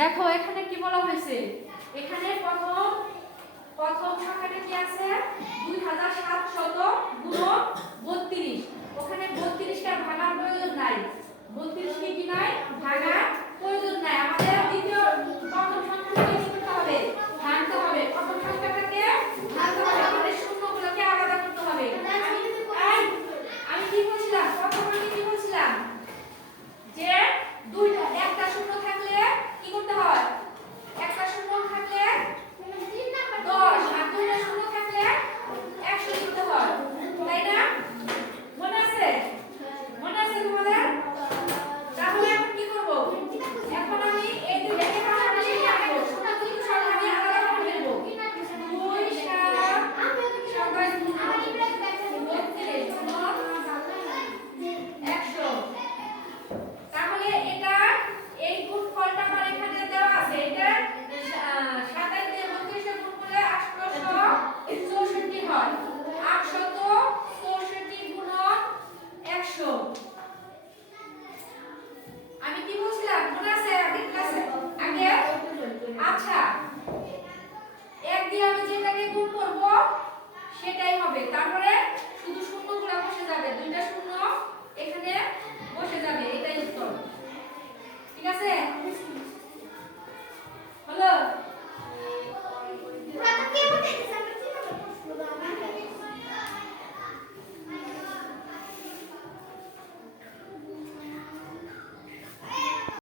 দেখো এখানে কি বলা হয়েছে, এখানে প্রথম সংখ্যাটা কি আছে 2700 গুণন 32। ওখানে 32 কে ভাঙার প্রয়োজন নাই, 32 কে কি নাই ভাঙার প্রয়োজন নাই।